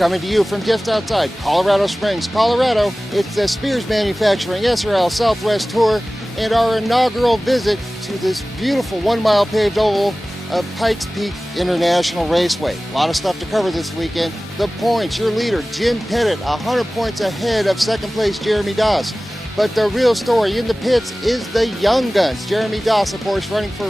Coming to you from just outside Colorado Springs, Colorado, it's the Spears Manufacturing SRL Southwest Tour and our inaugural visit to this beautiful 1 mile paved oval of Pikes Peak International Raceway. A lot of stuff to cover this weekend. The points, your leader, Jim Pettit, 100 points ahead of second place Jeremy Doss. But the real story in the pits is the young guns. Jeremy Doss, of course, running for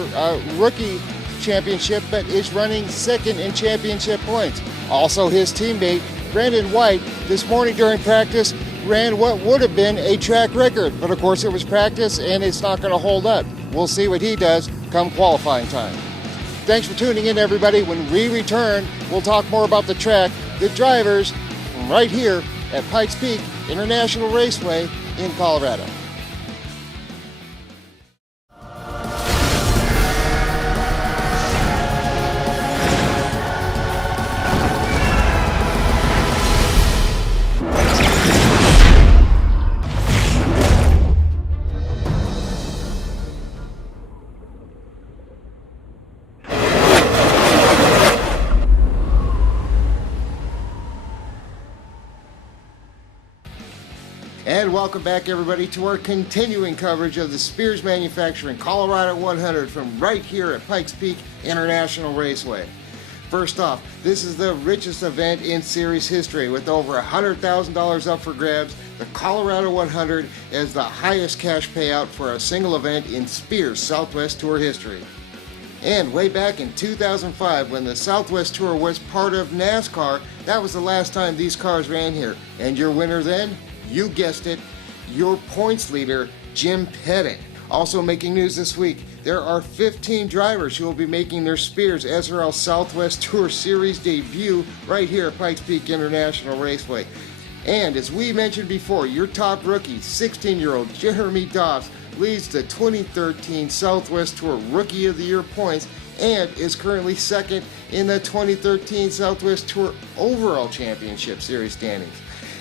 rookie championship, but is running second in championship points. Also his teammate, Brandon White, this morning during practice, ran what would have been a track record. But of course it was practice and it's not going to hold up. We'll see what he does come qualifying time. Thanks for tuning in, everybody. When we return, we'll talk more about the track, the drivers, right here at Pikes Peak International Raceway in Colorado. And welcome back, everybody, to our continuing coverage of the Spears Manufacturing Colorado 100 from right here at Pikes Peak International Raceway. First off, this is the richest event in series history with over $100,000 up for grabs. The Colorado 100 is the highest cash payout for a single event in Spears Southwest Tour history. And way back in 2005, when the Southwest Tour was part of NASCAR, that was the last time these cars ran here. And your winner then? You guessed it, your points leader, Jim Pettit. Also making news this week, there are 15 drivers who will be making their Spears SRL Southwest Tour Series debut right here at Pikes Peak International Raceway. And as we mentioned before, your top rookie, 16-year-old Jeremy Doss, leads the 2013 Southwest Tour Rookie of the Year points and is currently second in the 2013 Southwest Tour Overall Championship Series standings.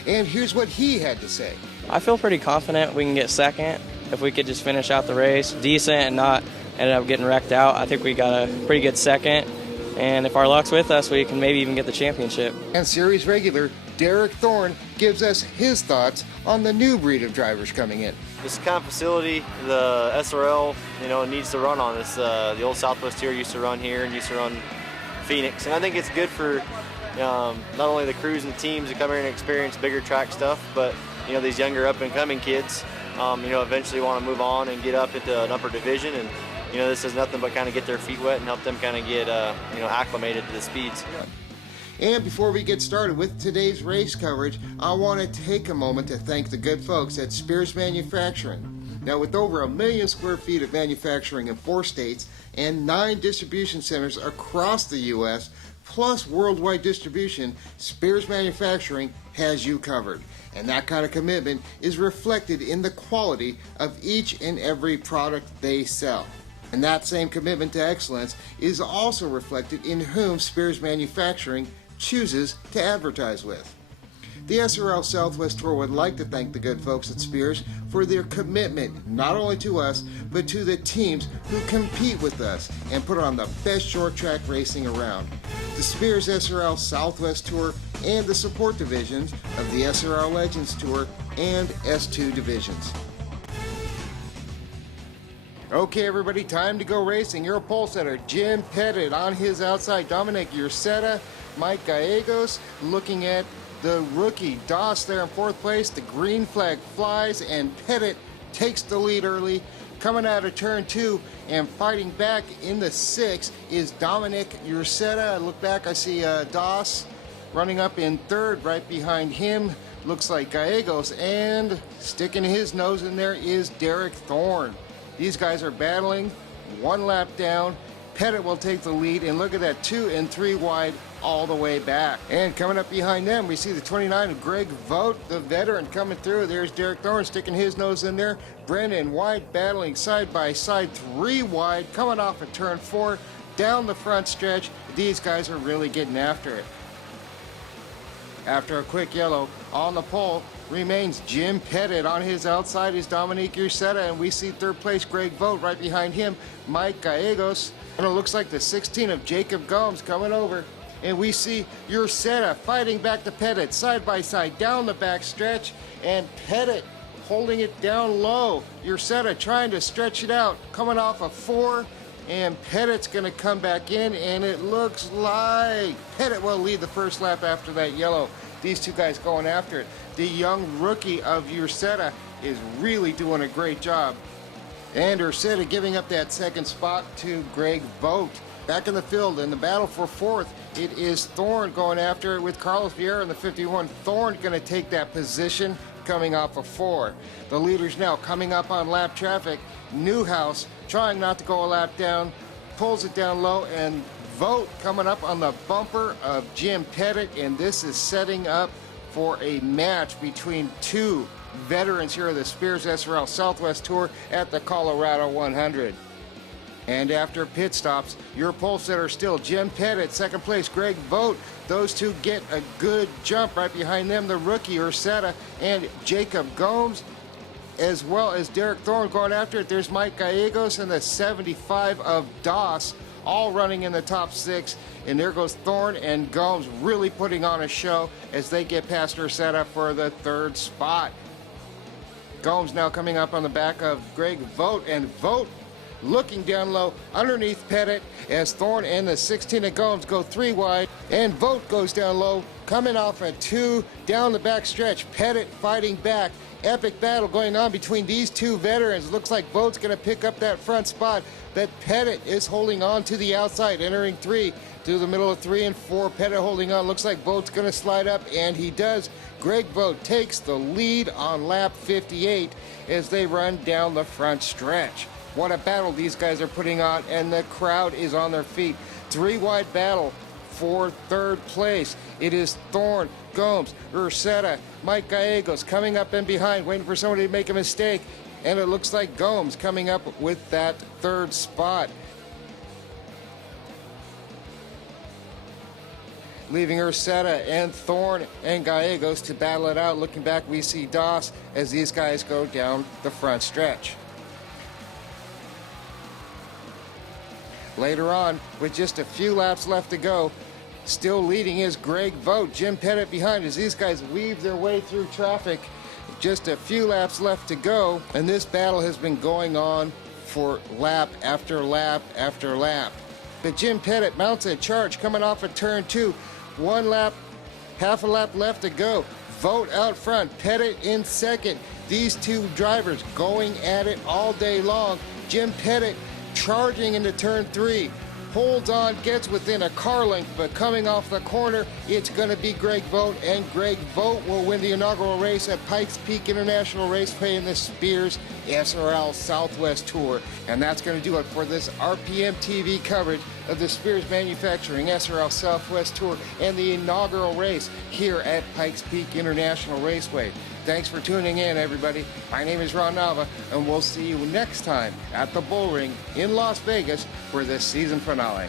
And here's what he had to say. I feel pretty confident we can get second if we could just finish out the race decent and not end up getting wrecked out. I think we got a pretty good second, and if our luck's with us, we can maybe even get the championship. And series regular Derek Thorne gives us his thoughts on the new breed of drivers coming in. This kind of facility, the SRL, needs to run on this. The old Southwest Tour used to run here and used to run Phoenix, and I think it's good for not only the crews and teams that come here and experience bigger track stuff, but these younger up-and-coming kids, eventually want to move on and get up into an upper division, and this is nothing but kind of get their feet wet and help them kind of get acclimated to the speeds. And before we get started with today's race coverage, I want to take a moment to thank the good folks at Spears Manufacturing. Now, with over 1 million square feet of manufacturing in 4 states and 9 distribution centers across the U.S., plus worldwide distribution, Spears Manufacturing has you covered. And that kind of commitment is reflected in the quality of each and every product they sell. And that same commitment to excellence is also reflected in whom Spears Manufacturing chooses to advertise with. The SRL Southwest Tour would like to thank the good folks at Spears for their commitment not only to us, but to the teams who compete with us and put on the best short track racing around. The Spears SRL Southwest Tour and the support divisions of the SRL Legends Tour and S2 divisions. Okay, everybody, time to go racing. Your pole setter, Jim Pettit, on his outside. Dominic Ursetta, Mike Gallegos looking at the rookie Doss there in 4th place. The green flag flies and Pettit takes the lead early. Coming out of turn 2 and fighting back in the 6 is Dominic Ursetta. I look back, I see Doss running up in 3rd. Right behind him looks like Gallegos, and sticking his nose in there is Derek Thorne. These guys are battling 1 lap down. Pettit will take the lead, and look at that, 2 and 3 wide all the way back. And coming up behind them, we see the 29 of Greg Vogt, the veteran, coming through. There's Derek Thorne sticking his nose in there. Brandon White battling side by side, 3 wide, coming off of turn 4, down the front stretch. These guys are really getting after it. After a quick yellow, on the pole remains Jim Pettit. On his outside is Dominique Ursetta, and we see 3rd place Greg Vogt. Right behind him, Mike Gallegos. And it looks like the 16 of Jacob Gomes coming over. and we see Urseta fighting back to Pettit side by side down the back stretch, and Pettit holding it down low. Urseta trying to stretch it out, coming off a 4, and Pettit's going to come back in, and it looks like Pettit will lead the first lap after that yellow. These two guys going after it. The young rookie of Urseta is really doing a great job. And Urseta giving up that second spot to Greg Vogt. Back in the field in the battle for fourth, it is Thorne going after it with Carlos Vieira in the 51. Thorne going to take that position coming off a 4. The leaders now coming up on lap traffic. Newhouse trying not to go a lap down, pulls it down low, and Vogt coming up on the bumper of Jim Pettit, and this is setting up for a match between two veterans here of the Spears SRL Southwest Tour at the Colorado 100. And after pit stops, your pole sitter still Jim Pettit, second place Greg Vogt. Those two get a good jump. Right behind them, the rookie Urseta and Jacob Gomes, as well as Derek Thorne going after it. There's Mike Gallegos and the 75 of Doss, all running in the top 6. And there goes Thorne and Gomes really putting on a show as they get past Urseta for the 3rd spot. Gomes now coming up on the back of Greg Vogt, and Vogt looking down low underneath Pettit as Thorne and the 16 of Gomes go 3 wide, and Vogt goes down low coming off a 2 down the back stretch. Pettit fighting back. Epic battle going on between these two veterans. Looks like Vogt's going to pick up that front spot, but Pettit is holding on to the outside, entering 3 through the middle of 3 and 4. Pettit holding on. Looks like Vogt's going to slide up, and he does. Greg Vogt takes the lead on lap 58 as they run down the front stretch. What a battle these guys are putting on, and the crowd is on their feet. 3 wide battle for 3rd place. It is Thorne, Gomes, Urseta, Mike Gallegos coming up and behind, waiting for somebody to make a mistake, and it looks like Gomes coming up with that 3rd spot. Leaving Urseta and Thorne and Gallegos to battle it out. Looking back, we see Doss as these guys go down the front stretch. Later on, with just a few laps left to go, still leading is Greg Vogt. Jim Pettit behind as these guys weave their way through traffic. Just a few laps left to go, and this battle has been going on for lap after lap after lap. But Jim Pettit mounts a charge coming off of turn 2. 1 lap, half a lap left to go. Vogt out front, Pettit in second. These two drivers going at it all day long. Jim Pettit charging into turn 3. Holds on, gets within a car length, but coming off the corner, it's going to be Greg Vogt, and Greg Vogt will win the inaugural race at Pikes Peak International Raceway in the Spears SRL Southwest Tour. And that's going to do it for this RPM TV coverage of the Spears Manufacturing SRL Southwest Tour and the inaugural race here at Pikes Peak International Raceway. Thanks for tuning in, everybody. My name is Ron Nava, and we'll see you next time at the Bull Ring in Las Vegas for this season finale.